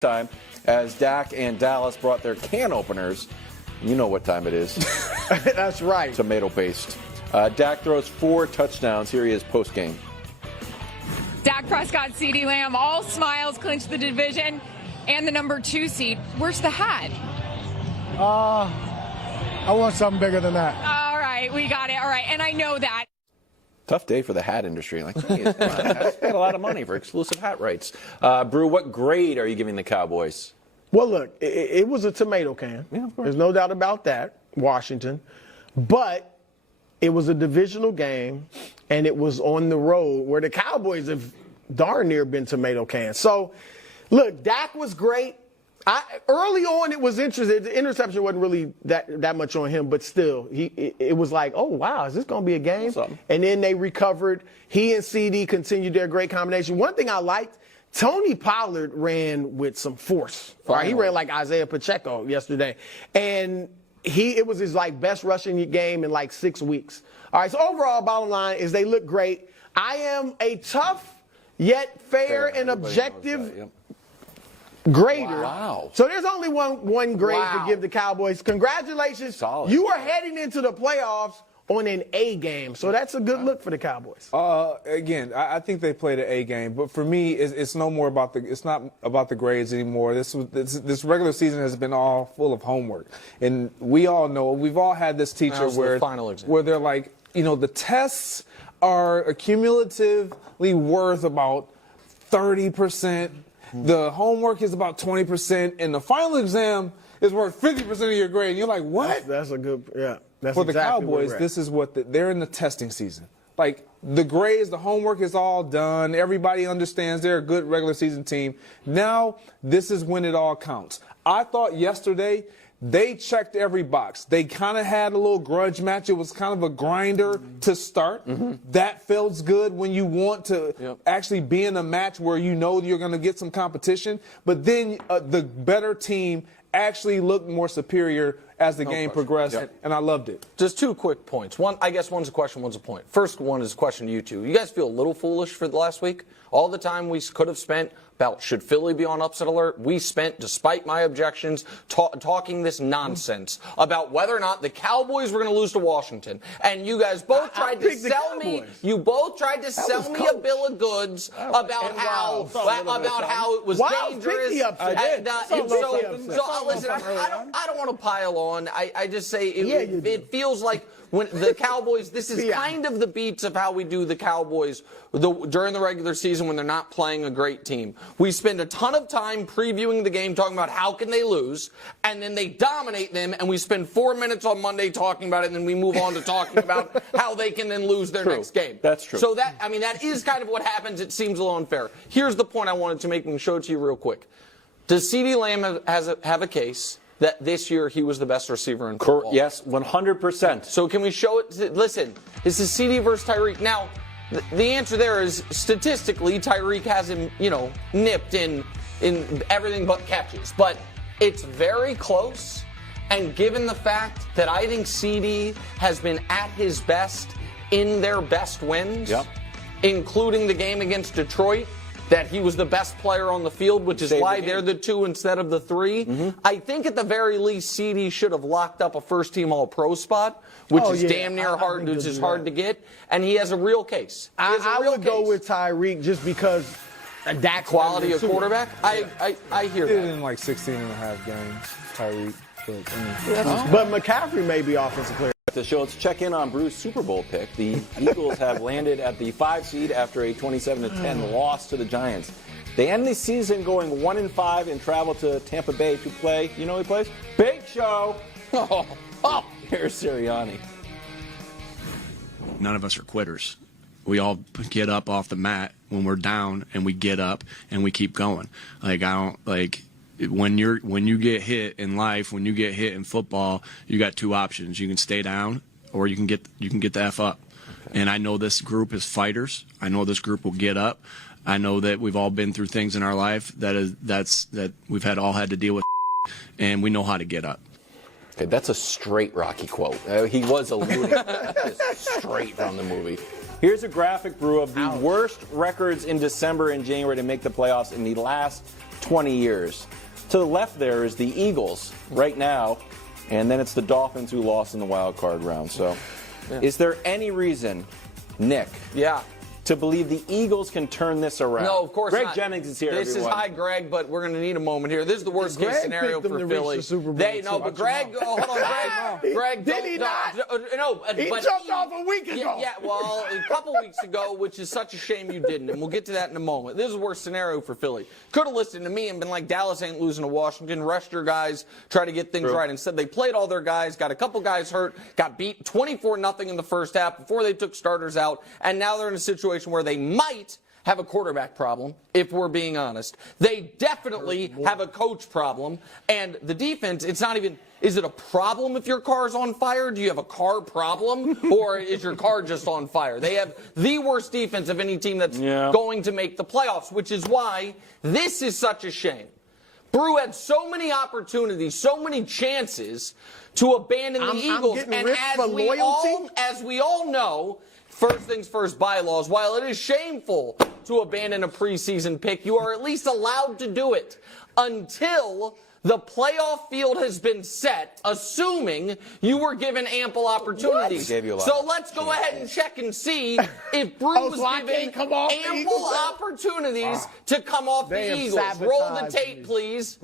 time as Dak and Dallas brought their can openers. You know what time it is. That's right. Tomato-based. Dak throws 4 touchdowns. Here he is post-game. Dak Prescott, CeeDee Lamb, all smiles, clinch the division and the number 2 seed. Where's the hat? I want something bigger than that. All right, we got it. All right, and I know that. Tough day for the hat industry. Like, geez, I paid a lot of money for exclusive hat rights. Brew, what grade are you giving the Cowboys? Well, look, it was a tomato can. Yeah, of course. There's no doubt about that, Washington. But it was a divisional game, and it was on the road where the Cowboys have darn near been tomato cans. So, look, Dak was great. Early on, it was interesting. The interception wasn't really that much on him, but still, it was like, oh, wow, is this going to be a game? And then they recovered. He and CeeDee continued their great combination. One thing I liked, Tony Pollard ran with some force. Right? He ran like Isaiah Pacheco yesterday. And it was his best rushing game in 6 weeks. All right, so overall, bottom line is they look great. I am a tough yet fair and objective grader. Wow. So there's only one grade to give the Cowboys. Congratulations. Solid. You are heading into the playoffs on an A game. So that's a good look for the Cowboys. Again, I think they played an A game, but for me, it's no more about it's not about the grades anymore. This regular season has been all full of homework, and we all know we've all had this teacher where they're like, the tests are cumulatively worth about 30%. The homework is about 20%, and the final exam is worth 50% of your grade. And you're like, what? That's a good, yeah. That's For the exactly Cowboys, this is what they're in the testing season. The grades, the homework is all done. Everybody understands they're a good regular season team. Now, this is when it all counts. I thought yesterday they checked every box. They kind of had a little grudge match. It was kind of a grinder to start. That feels good when you want to actually be in a match where you know you're going to get some competition. But then the better team actually looked more superior as the game progressed, and I loved it. Just 2 quick points. I guess one's a question, one's a point. First one is a question to you two. You guys feel a little foolish for the last week? All the time we could have spent about should Philly be on upset alert, we spent, despite my objections, talking this nonsense about whether or not the Cowboys were going to lose to Washington. And you guys both tried to sell me. You both tried to sell me a bill of goods about how it was dangerous. Listen, I don't want to pile on. I just say it feels like when the Cowboys, this is kind of the beats of how we do the Cowboys during the regular season when they're not playing a great team. We spend a ton of time previewing the game, talking about how can they lose, and then they dominate them, and we spend 4 minutes on Monday talking about it, and then we move on to talking about how they can then lose their next game. That's true. So that is kind of what happens. It seems a little unfair. Here's the point I wanted to make and show it to you real quick. Does CeeDee Lamb have a case that this year he was the best receiver in football? Yes, 100%. So can we show it? Listen, this is CeeDee versus Tyreek. Now, the answer there is statistically Tyreek has him, nipped in everything but catches. But it's very close. And given the fact that I think CeeDee has been at his best in their best wins, including the game against Detroit, that he was the best player on the field, which is why they're the 2 instead of the 3. I think at the very least, CeeDee should have locked up a first-team All-Pro spot, which is damn near hard, which is hard to get, and he has a real case. I would go with Tyreek just because that quality of quarterback. I hear that. He did in 16 and a half games, Tyreek. But McCaffrey may be offensive player. The show, let's check in on Bruce's Super Bowl pick. The Eagles have landed at the 5 seed after a 27-10 loss to the Giants. They end the season going 1-5 and travel to Tampa Bay to play. You know who he plays? Big Show. Here's Sirianni. None of us are quitters. We all get up off the mat when we're down, and we get up and we keep going. When you get hit in life, when you get hit in football, you got 2 options. You can stay down, or you can get the F up. Okay. And I know this group is fighters. I know this group will get up. I know that we've all been through things in our life that we've all had to deal with, and we know how to get up. Okay, that's a straight Rocky quote. He was alluding just straight from the movie. Here's a graphic, Brew, of the worst records in December and January to make the playoffs in the last 20 years. To the left there is the Eagles right now, and then it's the Dolphins who lost in the wild card round. So, is there any reason, Nick? Yeah. To believe the Eagles can turn this around? No, of course Greg not. Jennings is here. This everyone. is hi, Greg, but we're going to need a moment here. This is the worst case scenario picked them for to reach Philly. the Super Bowl, But Greg, hold on, Greg. Greg, Did he not? No, He jumped off a week ago. Yeah, well, a couple weeks ago, which is such a shame you didn't, and we'll get to that in a moment. This is the worst scenario for Philly. Could have listened to me and been like, Dallas ain't losing to Washington. Rest your guys, try to get things right. Instead, they played all their guys, got a couple guys hurt, got beat 24-0 in the first half before they took starters out, and now they're in a situation where they might have a quarterback problem, if we're being honest. They definitely have a coach problem. And the defense, it's not even, is it a problem if your car's on fire? Do you have a car problem? Or is your car just on fire? They have the worst defense of any team that's going to make the playoffs, which is why this is such a shame. Brew had so many opportunities, so many chances to abandon the Eagles. And as we all know, first things first bylaws, while it is shameful to abandon a preseason pick, you are at least allowed to do it until the playoff field has been set, assuming you were given ample opportunities. So let's go ahead and check and see if Brew was given ample opportunities to come off the Eagles. Roll the tape, please.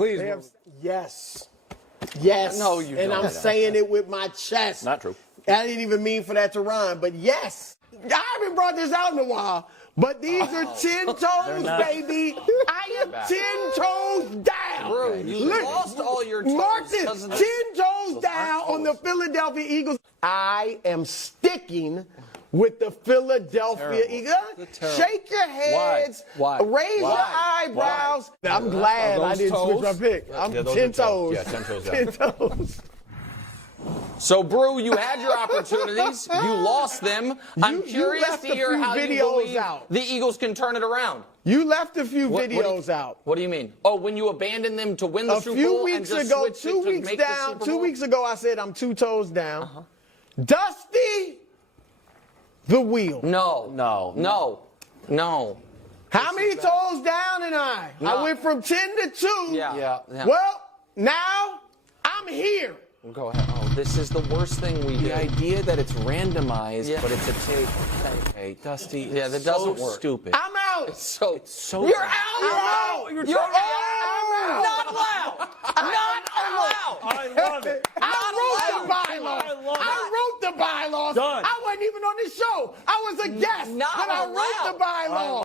Yes. Yes. No, you and don't. I'm saying it with my chest. Not true. I didn't even mean for that to rhyme, but yes. I haven't brought this out in a while, but these are 10 toes, baby. I am 10 toes down. Bro, you lost all your toes. Mark this, 10 toes down on the Philadelphia Eagles. I am sticking with the Philadelphia Eagles. Shake your heads. Why? Raise your eyebrows. I'm glad I didn't switch my pick. I'm 10 toes. Yeah, 10 toes down. 10 toes. So, Brew, you had your opportunities. You lost them. I'm curious to hear how you believe the Eagles can turn it around. You left a few videos out. What do you mean? Oh, when you abandoned them to win the Super Bowl and just switched it to make the Super Bowl? 2 weeks ago, I said I'm 2 toes down. Dusty the wheel. No. How many toes down am I? I went from 10 to 2. Yeah. Well, now I'm here. Go ahead. Oh, this is the worst thing we do. The idea that it's randomized, but it's a tape. Hey, Dusty. Yeah, that doesn't work. Stupid. I'm out. You're out. You're You're out. out. Not allowed. Not allowed. I love it. I wrote the bylaws. Done. I wasn't even on the show. I was a guest, Not but I wrote allowed. the bylaws.